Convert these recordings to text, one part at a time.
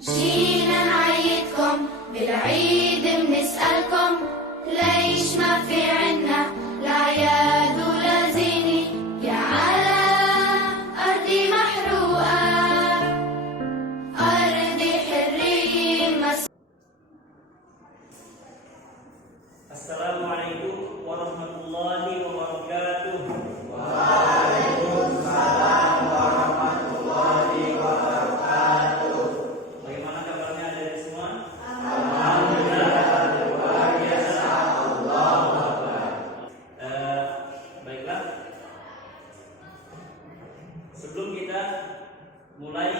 جينا نعيدكم بالعيد بنسألكم ليش ما في عنا الأعياد ولا زينة يا على أرضي محروقة أرضي حرية Assalamualaikum warahmatullahi wabarakatuh. Waalaikumsalam warahmatullahi wabarakatuh. Bagaimana kabarnya dari semua? Alhamdulillah, luar biasa. Allahu Akbar. Baiklah. Sebelum kita mulai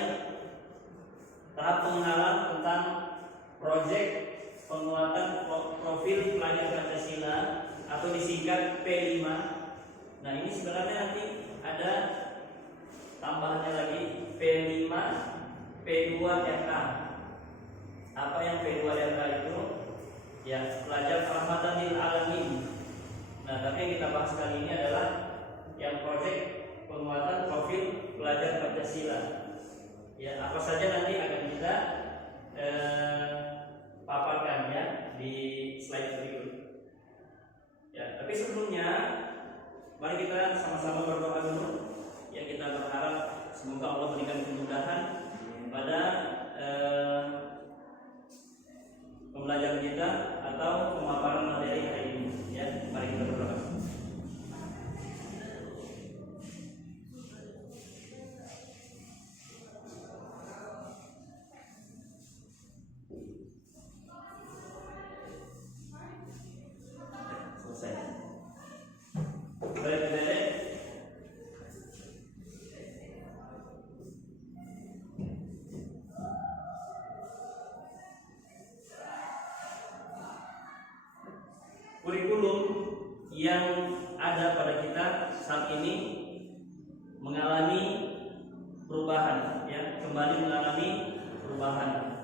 tahap pengenalan tentang proyek penguatan profil pelajar Pancasila atau disingkat P5. Nah, ini sebenarnya nanti ada tambahannya lagi P5, P2RA. Apa yang P2RA itu? Ya, pelajar rahmatan lil alamin. Nah, tapi yang kita bahas kali ini adalah yang proyek penguatan profil pelajar Pancasila. Ya, apa saja nanti akan kita paparkan ya di slide berikut. Ya, tapi sebelumnya mari kita sama-sama berdoa dulu. Ya, kita berharap semoga Allah berikan kemudahan pada pembelajaran kita atau pemaparan materi hari ini. Ya, mari kita berdoa. Kurikulum yang ada pada kita saat ini mengalami perubahan, ya, kembali mengalami perubahan.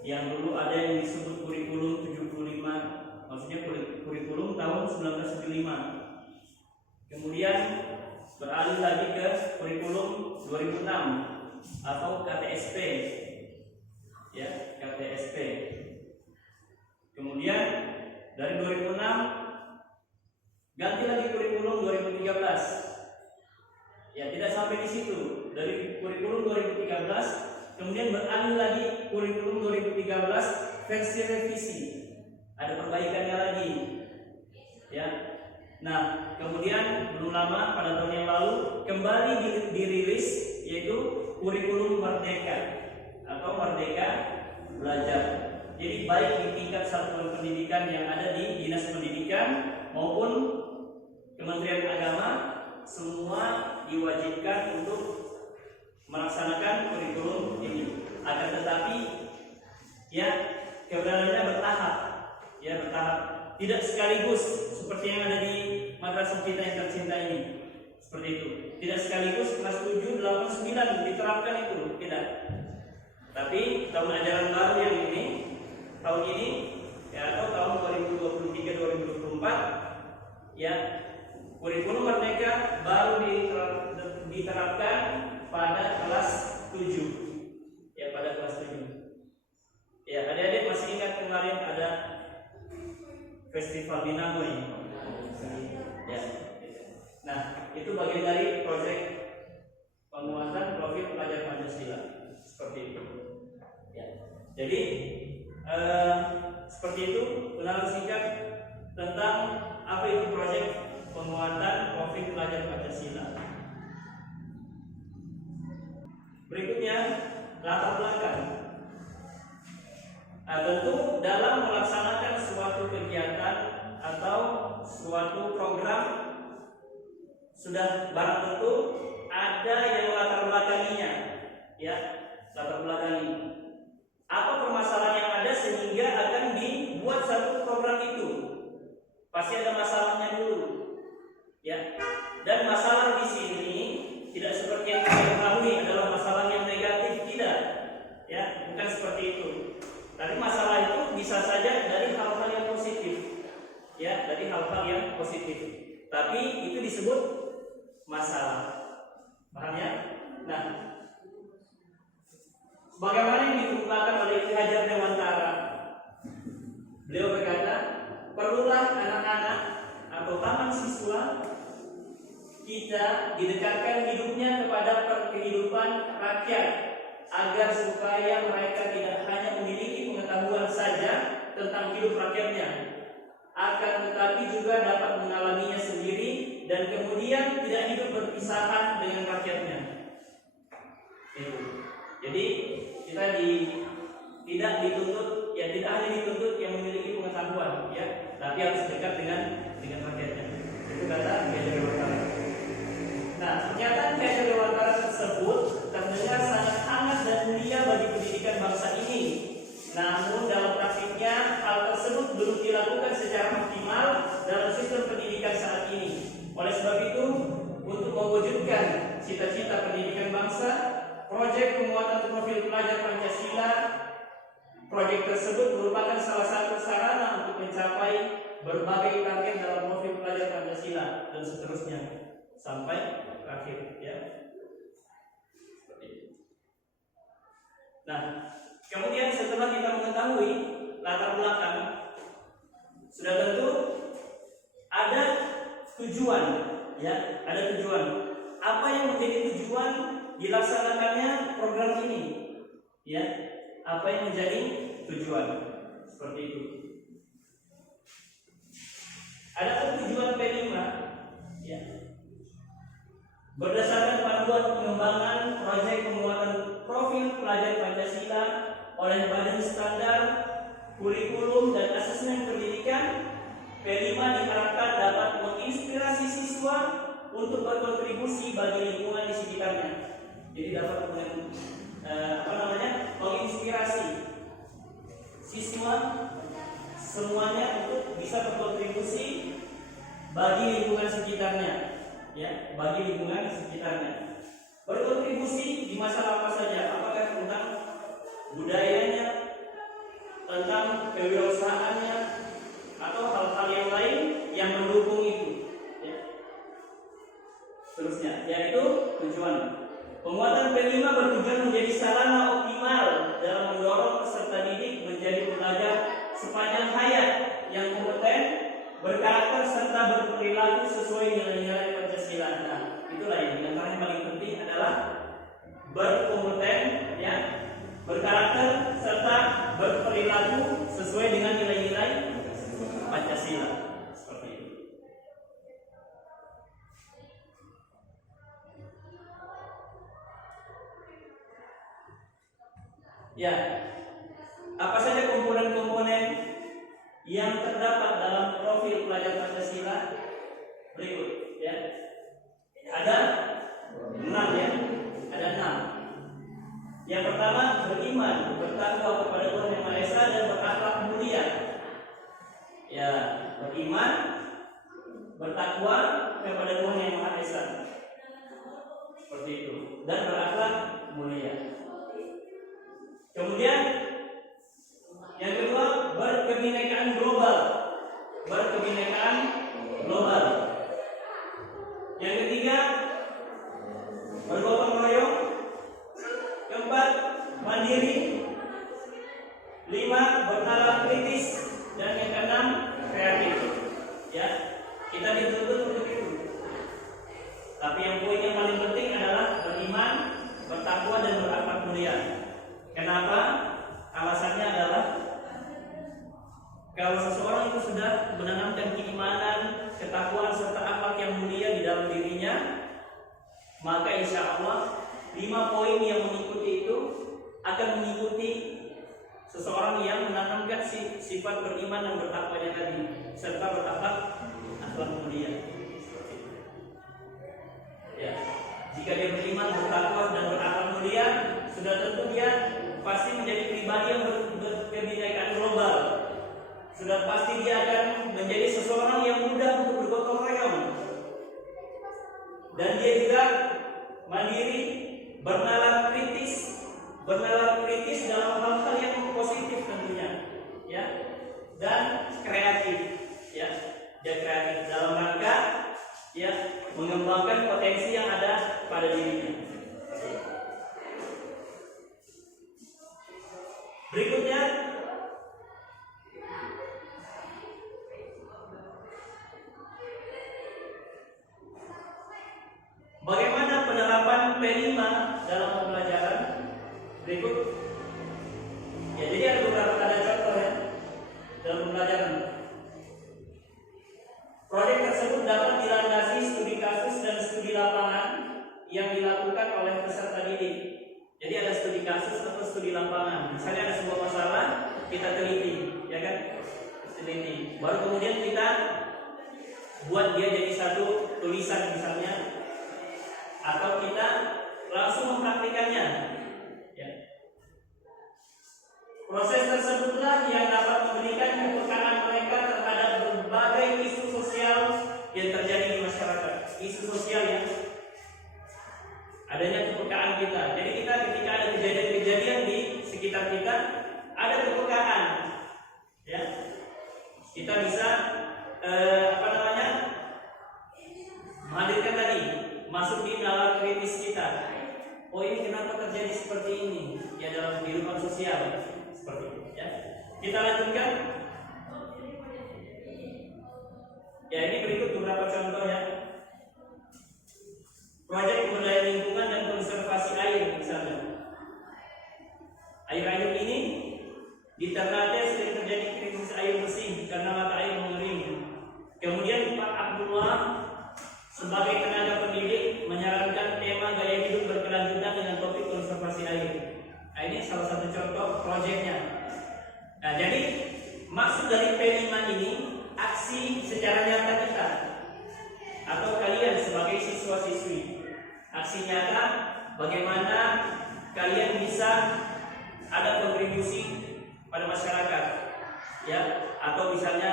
Yang dulu ada yang disebut kurikulum 75, maksudnya kurikulum tahun 1975. Kemudian beralih lagi ke kurikulum 2006 atau KTSP. Ya, KTSP. Kemudian dari 2006 ganti lagi kurikulum 2013. Ya, tidak sampai di situ. Dari kurikulum 2013 kemudian beralih lagi kurikulum 2013 versi revisi. Ada perbaikannya lagi. Ya. Nah, kemudian belum lama pada tahun yang lalu kembali dirilis yaitu kurikulum Merdeka atau Merdeka Belajar. Jadi baik di tingkat satuan pendidikan yang ada di Dinas Pendidikan maupun Kementerian Agama, semua diwajibkan untuk melaksanakan kurikulum ini. Akan tetapi ya keberadaannya bertahap, ya bertahap, tidak sekaligus seperti yang ada di madrasah kita yang tercinta ini. Seperti itu. Tidak sekaligus kelas 7, 8, 9 diterapkan itu, tidak. Tapi tahun ajaran baru yang ini tahun ini ya atau tahun 2023-2024 ya kurikulum Merdeka baru diterapkan pada kelas 7 ya pada kelas 7 ya. Adik-adik masih ingat kemarin ada festival Binago ini ya. Nah, itu bagian dari proyek penguatan profil pelajar Pancasila seperti itu ya. Jadi seperti itu kenalan singkat tentang apa itu proyek penguatan profil pelajar Pancasila. Berikutnya latar belakang. Tentu dalam melaksanakan suatu kegiatan atau suatu program sudah barang tentu ada yang latar belakanginya, ya latar belakangi. Apa permasalahan yang ada sehingga akan dibuat satu program itu? Pasti ada masalahnya dulu, ya. Dan masalah di sini tidak seperti yang kita ketahui adalah masalah yang negatif, tidak, ya, bukan seperti itu. Tapi masalah itu bisa saja dari hal-hal yang positif, ya, dari hal-hal yang positif. Tapi itu disebut masalah, paham ya? Nah, Bagaimana yang dikemukakan oleh Ki Hajar Dewantara? Beliau berkata, perlulah anak-anak atau taman siswa kita didekatkan hidupnya kepada kehidupan rakyat, agar supaya mereka tidak hanya memiliki pengetahuan saja tentang hidup rakyatnya, akan tetapi juga dapat mengalaminya sendiri dan kemudian tidak hidup berpisahan dengan rakyatnya. Jadi kita tidak dituntut, ya tidak hanya dituntut yang memiliki pengetahuan, ya, tapi harus dekat dengan rakyatnya. Itu kata Ki Hajar Dewantara. Nah, pernyataan Ki Hajar Dewantara tersebut terdengar sangat hangat dan mulia bagi pendidikan bangsa ini. Namun dalam praktiknya hal tersebut belum dilakukan secara optimal dalam sistem pendidikan saat ini. Oleh sebab itu, untuk mewujudkan cita-cita pendidikan bangsa, proyek penguatan profil pelajar Pancasila, proyek tersebut merupakan salah satu sarana untuk mencapai berbagai target dalam profil pelajar Pancasila dan seterusnya sampai akhir, ya. Nah, kemudian setelah kita mengetahui latar belakang, sudah tentu ada tujuan, ya, ada tujuan. Apa yang menjadi tujuan dilaksanakannya program ini, ya? Apa yang menjadi tujuan? Seperti itu. Ada tujuan P5, ya. Berdasarkan panduan pengembangan proyek penguatan profil pelajar Pancasila oleh Badan Standar Kurikulum dan Asesmen Pendidikan, P5 diharapkan dapat menginspirasi siswa untuk berkontribusi bagi lingkungan di sekitarnya. Jadi dapat menginspirasi siswa semuanya untuk bisa berkontribusi bagi lingkungan sekitarnya, ya, bagi lingkungan sekitarnya. Berkontribusi di masalah apa saja? Apakah tentang budayanya, tentang kewirausahaannya, atau hal-hal yang lain yang mendukung itu, ya. Terusnya, yaitu tujuan. Penguatan P5 bertujuan menjadi sarana optimal dalam mendorong peserta didik menjadi pelajar sepanjang hayat yang kompeten, berkarakter serta berperilaku sesuai nilai-nilai Pancasila. Nah, itulah yang paling penting adalah berkompeten, ya, berkarakter serta berperilaku sesuai dengan nilai-nilai Pancasila. Seperti itu. Ya, apa saja komponen-komponen yang terdapat dalam profil pelajar Pancasila berikut, ya. Ada 6, ya. Ada 6. Yang pertama, beriman, bertakwa kepada Tuhan Yang Maha Esa dan berakhlak mulia. Ya, beriman, bertakwa kepada Tuhan Yang Maha Esa. Seperti itu. Dan berakhlak mulia. Kemudian yang kedua, berkebinekaan global. Berkebinekaan global. Yang ketiga, bergotong royong. Keempat, mandiri. 5, bernalar kritis. Dan yang keenam, kreatif. Ya, kita dituntut untuk itu. Tapi yang poin yang paling penting adalah beriman, bertakwa dan berakhlak mulia. Kenapa? Alasannya adalah kalau seseorang itu sudah menanamkan keimanan, ketakwaan serta akhlak yang mulia di dalam dirinya, maka insya Allah 5 poin yang mengikuti itu akan mengikuti seseorang yang menanamkan sifat beriman dan bertakwanya tadi serta berakhlak mulia. Ya, jika dia beriman, bertakwa dan berakhlak mulia, sudah tentu dia pasti menjadi pribadi yang berkebinekaan global. Sudah pasti dia akan menjadi seseorang yang mudah untuk bergotong royong. Dan dia juga mandiri, bernalar kritis dalam hal-hal yang positif tentunya, ya. Dan kreatif, ya. Dia kreatif dalam rangka, ya, mengembangkan potensi yang ada pada dirinya. Berikutnya, bagaimana penerapan P5 dalam pembelajaran? Berikut. Ya, jadi ada contoh ya dalam pembelajaran. Proyek tersebut dapat dilandasi studi kasus dan studi lapangan yang dilakukan oleh peserta didik. Jadi ada studi kasus atau studi lapangan. Misalnya ada sebuah masalah, kita teliti, ya kan? Teliti. Baru kemudian kita buat dia jadi satu tulisan misalnya, atau kita langsung mempraktikannya. Ya. Proses tersebutlah yang dapat memberikan kepekaan mereka terhadap berbagai isu sosial yang terjadi di masyarakat. Isu sosial yang adanya kepekaan kita. Jadi kita ketika ada kejadian-kejadian di sekitar kita, ada kepekaan, ya, kita bisa menghadirkan tadi, masuk di nalar kritis kita. Oh, ini kenapa terjadi seperti ini? Ya, dalam kehidupan sosial seperti itu. Ya, kita lanjutkan. Ya, ini berikut beberapa contoh ya. Proyek pemberdayaan lingkungan dan konservasi air misalnya. Air-air ini di Ternate sering terjadi krisis air bersih karena mata air mengering. Kemudian Pak Abdullah sebagai tenaga pendidik menyarankan tema gaya hidup berkelanjutan dengan topik konservasi air. Nah, ini salah satu contoh proyeknya. Nah, jadi maksud dari P5 ini aksi secara nyata kita atau kalian sebagai siswa-siswi. Aksi nyata bagaimana kalian bisa ada kontribusi pada masyarakat, ya, atau misalnya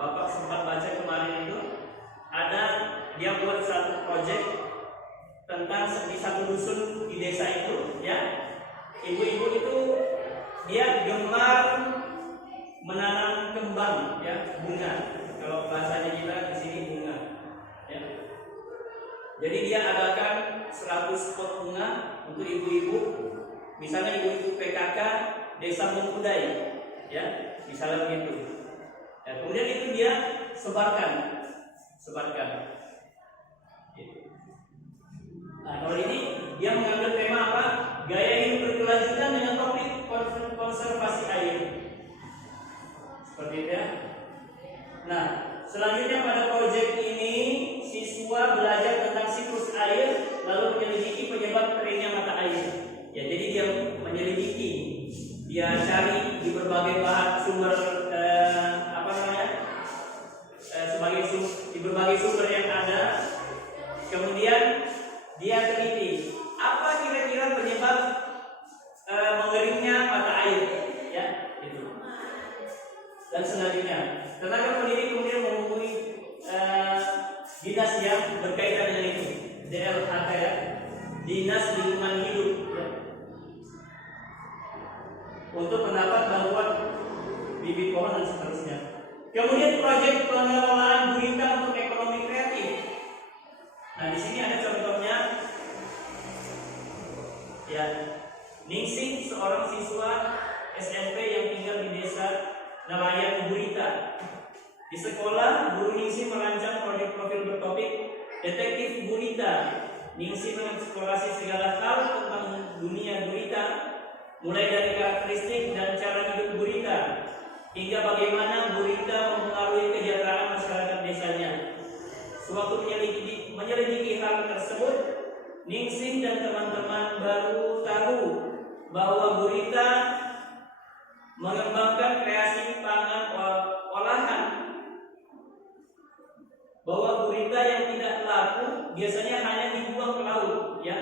Bapak sempat baca kemarin itu ada dia buat satu proyek tentang di satu dusun di desa itu, ya, ibu-ibu itu dia gemar menanam kembang, ya, bunga. Kalau bahasanya kita di sini bunga, ya. Jadi dia adakan 100 pot bunga untuk ibu-ibu, misalnya ibu-ibu PKK Desa Mengkudai, ya, misalnya begitu. Ya, kemudian itu dia sebarkan. Gitu. Nah, kalau ini dia mengambil tema apa? Gaya hidup berkelanjutan dengan topik konservasi air. Seperti itu ya. Nah, selanjutnya pada proyek ini siswa belajar tentang siklus air lalu menyelidiki penyebab keringnya mata air. Ya, jadi dia menyelidiki, dia cari di berbagai bahan sumber di berbagai sumber yang ada. Kemudian dia teliti apa kira-kira penyebab mengeringnya mata air, ya, itu. Dan selanjutnya tenaga pendidik kemudian menghubungi dinas yang berkaitan dengan itu, DLHK, ya, Dinas Lingkungan Hidup, ya, untuk mendapat bantuan bibit pohon dan seterusnya. Kemudian proyek pengelolaan gurita untuk ekonomi kreatif. Nah, di sini ada contohnya, ya, Ningsih, seorang siswa SMP yang tinggal di desa Nelayan Gurita. Di sekolah, guru Ningsih merancang proyek profil bertopik detektif gurita. Ningsih mengeksplorasi segala hal tentang dunia gurita, mulai dari karakteristik dan cara hidup gurita hingga bagaimana gurita mempengaruhi kesejahteraan masyarakat desanya. Sewaktu menyelidiki hal tersebut, Ningsih dan teman-teman baru tahu bahwa gurita mengembangkan kreasi pangan olahan, bahwa gurita yang tidak laku biasanya hanya dibuang ke laut, ya.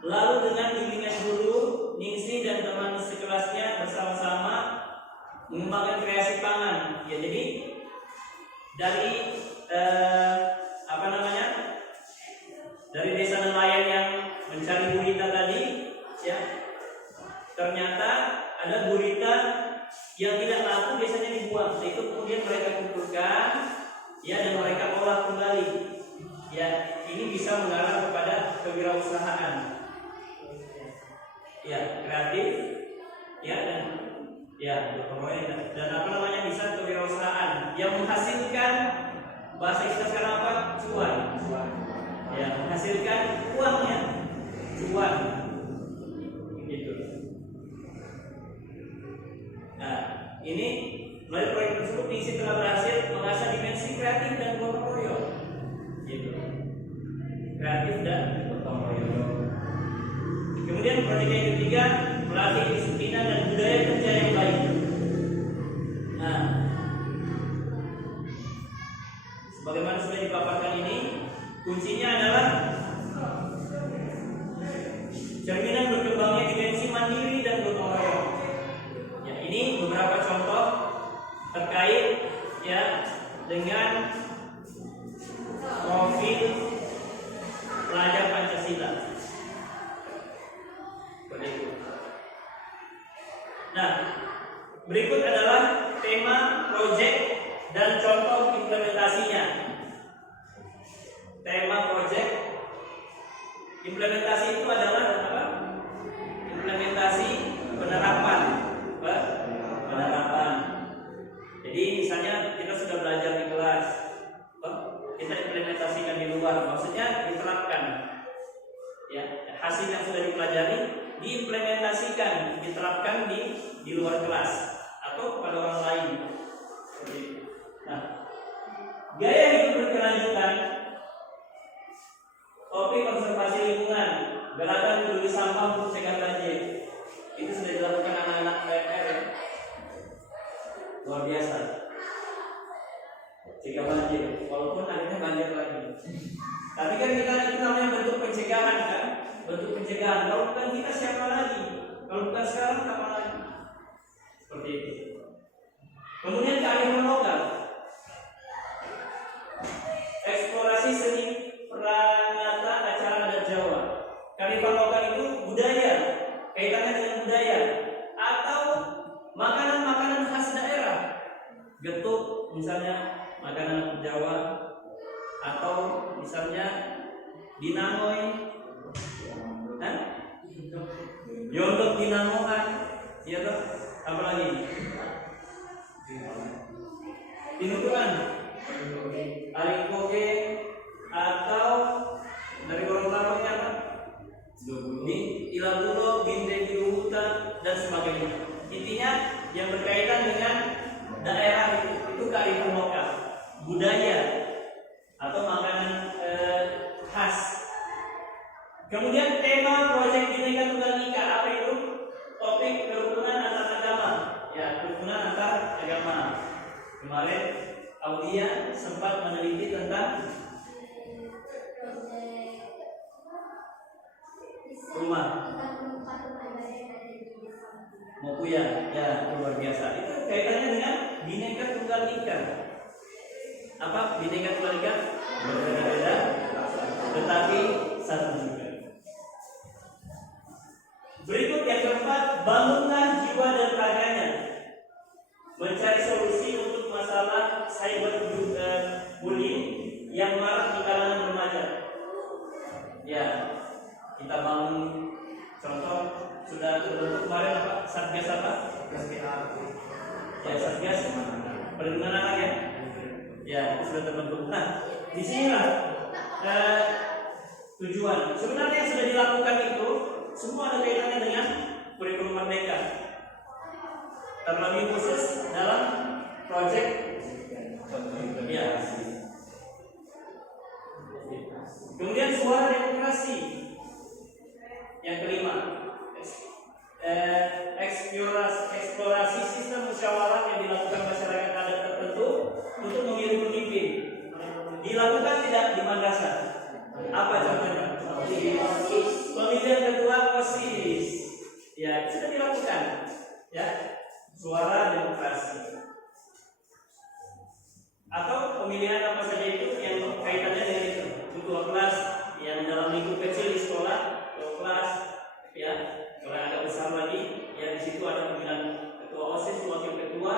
Lalu dengan bimbingan guru, Ningsih dan teman sekelasnya bersama-sama mengembangkan kreasi pangan. Ya, jadi dari dari desa nelayan yang mencari gurita tadi, ya, ternyata ada gurita yang tidak laku biasanya dibuang. Nah, itu kemudian mereka kumpulkan, ya, dan mereka olah kembali. Ya, ini bisa mengarah kepada kewirausahaan. Ya, kreatif. ya gotong royong dan apa namanya bisa kewirausahaan yang menghasilkan, bahasa kita sekarang apa, cuan, ya menghasilkan uangnya, cuan gitu. Nah ini melalui proyek tersebut diisi telah berhasil mengasah dimensi kreatif dan gotong royong gitu, kreatif dan gotong royong. Kemudian proyek yang ketiga, melatih kedisiplinan dan budaya kerja yang baik. Nah, sebagaimana sudah dipaparkan ini, kuncinya adalah cerminan berkembangnya dimensi mandiri dan gotong royong. Ya, ini beberapa contoh terkait ya dengan profil pelajar Pancasila. Nah, berikut adalah tema proyek dan contoh implementasinya. Tema proyek implementasi itu adalah apa? Implementasi penerapan. Penerapan. Jadi misalnya kita sudah belajar di kelas, kita implementasikan di luar, maksudnya diterapkan. Ya, hasil yang sudah dipelajari diimplementasikan, diterapkan di luar kelas atau kepada orang lain. Nah, gaya hidup berkelanjutan, topik konservasi lingkungan, gerakan peduli sampah untuk cegah banjir, itu sudah dilakukan anak-anak PNR. Luar biasa. Cegah banjir, walaupun akhirnya banjir lagi. Tapi kan kita itu namanya bentuk pencegahan kan? Bentuk pencegahan. Kalau bukan kita siapa lagi? Kalau bukan sekarang kapan lagi? Seperti itu. Kemudian kearifan lokal. Eksplorasi seni pranata acara adat Jawa. Kearifan lokal itu budaya, kaitannya dengan budaya atau makanan-makanan khas daerah. Getuk misalnya makanan Jawa, atau misalnya dinangoy, yondok dinangoan, ya toh, apa lagi? Tinutuan, alikoge, atau dari Gorontalo apa? Ilabulo, binde biruhutan dan sebagainya. Intinya yang berkaitan dengan daerah itu kearifan lokal, budaya atau makanan khas. Kemudian tema proyek Bhinneka Tunggal Ika apa itu? Topik kerukunan antar agama. Ya, kerukunan antar agama. Kemarin Audia sempat meneliti tentang rumah Mokuya. Ya, luar biasa. Itu kaitannya dengan Bhinneka Tunggal Ika. Apa Bhinneka Tunggal Ika? Berbeda-beda tetapi satu juga. Berikut yang keempat, bangunlah jiwa dan raganya, mencari solusi untuk masalah cyberbullying yang marak di kalangan remaja. Ya, kita bangun contoh sudah terbentuk kemarin apa? Satgas apa? Ya, Satgas perlindungan anak ya. Ya, itu sudah terbentuk. Nah, di sinilah tujuan. Sebenarnya yang sudah dilakukan itu semua ada kaitannya dengan kurikulum Merdeka. Terlebih khusus dalam proyek ya. Kemudian suara demokrasi. Yang kelima, eksplorasi sistem musyawarah yang dilakukan masyarakat adat tertentu untuk memilih pemimpin. Dilakukan tidak di madrasah? Apa contohnya? Pemilihan ketua OSIS. Ya, itu sudah dilakukan. Ya, suara demokrasi. Atau pemilihan apa saja itu yang kaitannya dengan itu. Ketua kelas yang dalam lingkup kecil di sekolah, ketua kelas, ya. Kalau agak besar lagi, ya di situ ada pemilihan ketua OSIS, wakil ketua,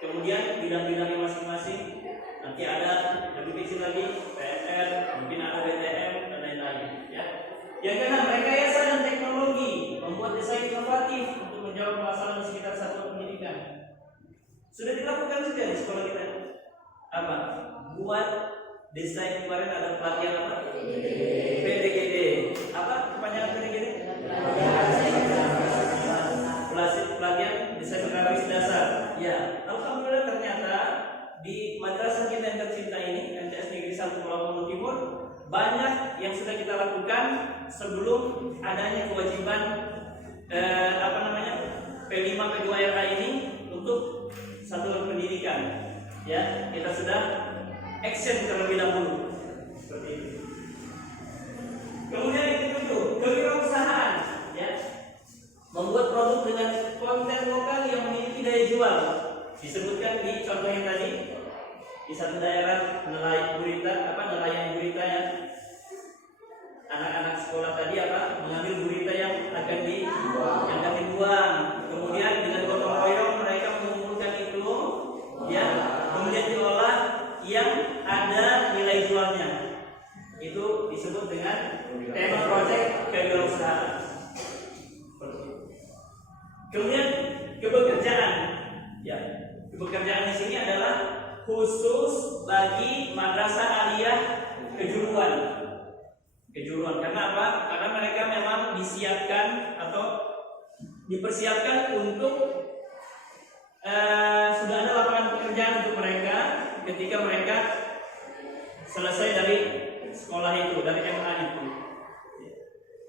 kemudian bidang-bidangnya masing-masing. Nanti ada lebih kecil lagi PNR, mungkin ada BTM dan lain-lain. Ya. Yang keenam, rekayasa dan teknologi membuat desain inovatif untuk menjawab permasalahan di sekitar satuan pendidikan. Sudah dilakukan juga di sekolah kita. Apa? Buat desain kemarin ada pelatihan apa? PDGD. Apa kepanjangan PDGD? Pelatihan desain grafis dasar. Ya, alhamdulillah ternyata di madrasah kita yang tercinta ini, MTS Negeri 1 Pulau Pondok Timur, banyak yang sudah kita lakukan sebelum adanya kewajiban P5 P2RA ini untuk satuan pendidikan. Ya, kita sudah action terlebih dahulu. Seperti itu. Kemudian yang ketujuh, kewirausahaan. Ya, membuat produk dengan konten lokal yang memiliki daya jual. Disebutkan di contoh yang tadi, di satu daerah nelayan gurita ya. Anak-anak sekolah tadi mengambil gurita yang akan dibuang. Kemudian dengan gotong royong mereka mengumpulkan itu, ya, kemudian diolah yang ada nilai jualnya. Itu disebut dengan tema project kewirausahaan. Kemudian kepekerjaan, ya, kepekerjaan di sini adalah khusus bagi madrasah aliyah kejuruan. Karena apa? Karena mereka memang disiapkan atau dipersiapkan untuk sudah ada lapangan pekerjaan untuk mereka ketika mereka selesai dari sekolah itu, dari MA itu.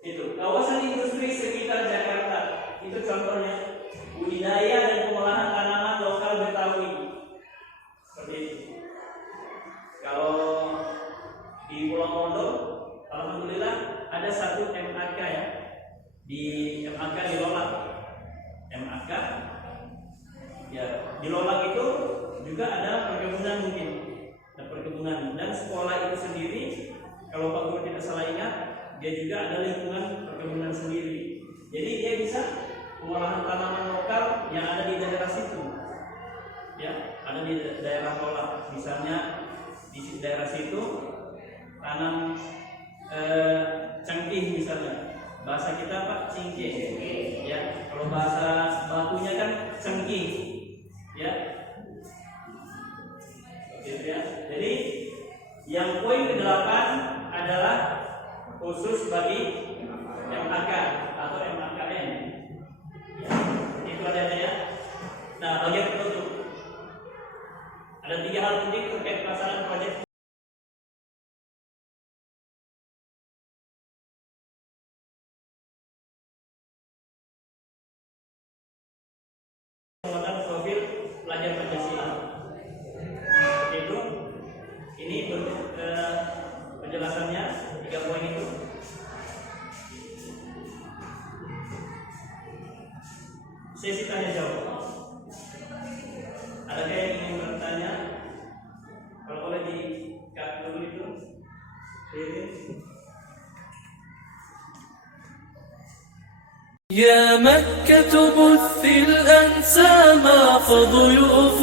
Itu kawasan industri sekitar Jakarta. Itu contohnya budidaya dan pengolahan tanaman lokal Betawi. Seperti itu. Kalau di Pulau Pondok, alhamdulillah ada satu MAK ya. Di MAK di Lolak. MAK ya, di Lolak itu juga ada perkebunan mungkin. Ada perkebunan dan sekolah itu sendiri, kalau Pak Guru tidak salah ingat, dia juga ada lingkungan perkebunan sendiri. Jadi dia bisa pengolahan tanaman lokal yang ada di daerah situ. Ya, ada di daerah Lolak. Misalnya di daerah situ tanam cengkih misalnya. Bahasa kita Pak cingkih. Ya, kalau bahasa batunya kan cengkih. Ya. Gitu ya. Jadi yang poin ke-8 adalah khusus bagi MAK atau MAKN. Ya, itu adanya ya. Nah, bagian penutup. Ada 3 hal penting terkait pelaksanaan proyek penguatan profil pelajar Pancasila. Itu ini penjelasannya 3 poin itu. Sesi tanya jawab. Ada yang ingin bertanya? Kalau boleh di-cut dulu itu. يا مكة بث الأنسام فضيوفك